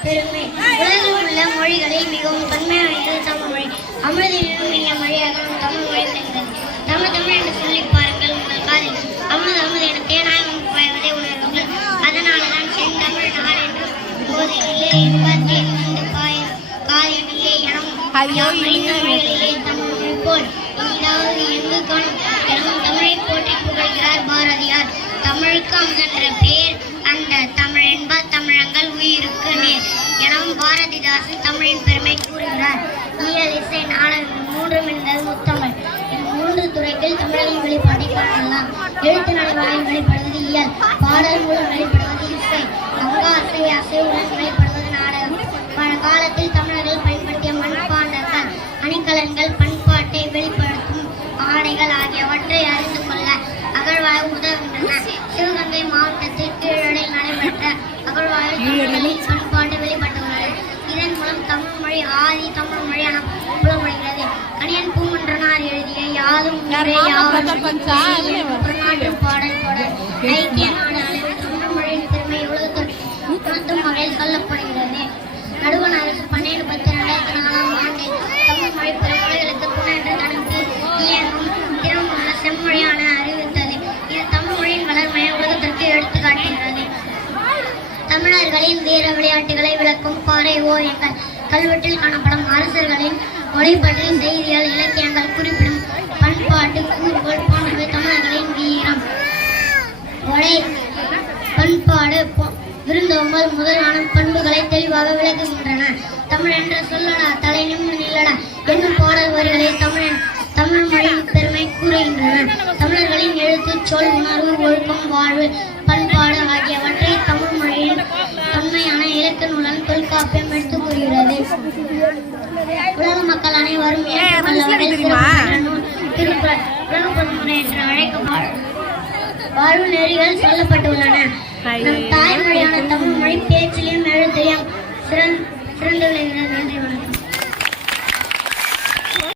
பெருமை. உலகில் உள்ள மொழிகளில் மிகவும் தொன்மை வாய்ந்தது தமிழ் மொழி. அமிர்திலும் இனிய மொழியாக நம் தமிழ் மொழி விளங்குகிறது தமிழ் தமிழ் என்று சொல்லி பாருங்கள் உங்கள் காதில். அமுது அமுது என தேனாயம் பாய்வதை உணர்வுங்கள் அதனால்தான் செந்தமிழ் நாள் என்று போதிலே இன்பத்தேன் வந்து காய காயனிலே எனம் மொழிகளிலே தமிழ் மொழி போல் இனிதாவது எங்கு காணும்? எனும் தமிழை போற்றி புகழ்கிறார் பாரதியார். தமிழுக்கு அமுதென்ற பெயர் பாரதிதாசன் தமிழின் பெருமை கூறுகிறார். இயல் இசை நாடகம் மூன்றும் என்பது முத்தமிழ். மூன்று துறைகளில் தமிழரின் வெளிப்பாட்டை காணலாம் எழுத்து நடைமுறையில் வெளிப்படுவது இயல். பாடல் மூலம் வெளிப்படுவது இசை. அங்காசை அசைவுடன் மொழி ஆதி தமிழ் மொழி என புலப்படுகிறது கணியன் பூமன்றனார் எழுதிய யாதும் ஊரே யாவரும் புறநாட்டு பாடல் தொடர் ஐக்கிய நாடு அளவில் தமிழ் மொழியின் பெருமை உலகத்தில் உணர்த்தும் வகையில் சொல்லப்படுகிறது. நடுவண் அரசு பன்னெண்டு பத்து ரெண்டாயிரத்தி நாலாம் ஆண்டில் தமிழ் மொழி பிற மொழிகளுக்கு துணை என்று தடுத்து இயங்கும் திறமுள்ள செம்மொழியான அறிவித்தது. இது தமிழ் மொழியின் வளர்மையை உலகத்திற்கு எடுத்துக்காட்டுகிறது. தமிழர்களின் வீர விளையாட்டுகளை விளக்கும் பாறை ஓவியங்கள் கல்வெட்டில் காணப்படும் அரசர்களின் மொழி பற்றி செய்திகள் இலக்கியங்கள் குறிப்பிடும் பண்பாட்டு கூறுகள் போன்றவை தமிழர்களின் வீரம். பண்பாடு விருந்தோம்பல் முதலான பண்புகளை தெளிவாக விளக்குகின்றன. தமிழ் என்ற சொல்லடா தலை நிமிர்ந்து நில்லடா என்னும் பாடல் வரிகளை தமிழ் தமிழ் மொழியின் பெருமை கூறுகின்றன. தமிழர்களின் எழுத்து சொல் உணர்வு ஒழுக்கம் வாழ்வு பண்பாடு ஆகியவற்றை சொல்லப்பட்டுள்ளன. நம் தாய்மொழியான தமிழ் மொழி பேச்சிலையும் எழுத்திலையும் சிறந்து விளங்குகிறது நன்றி வணக்கம்.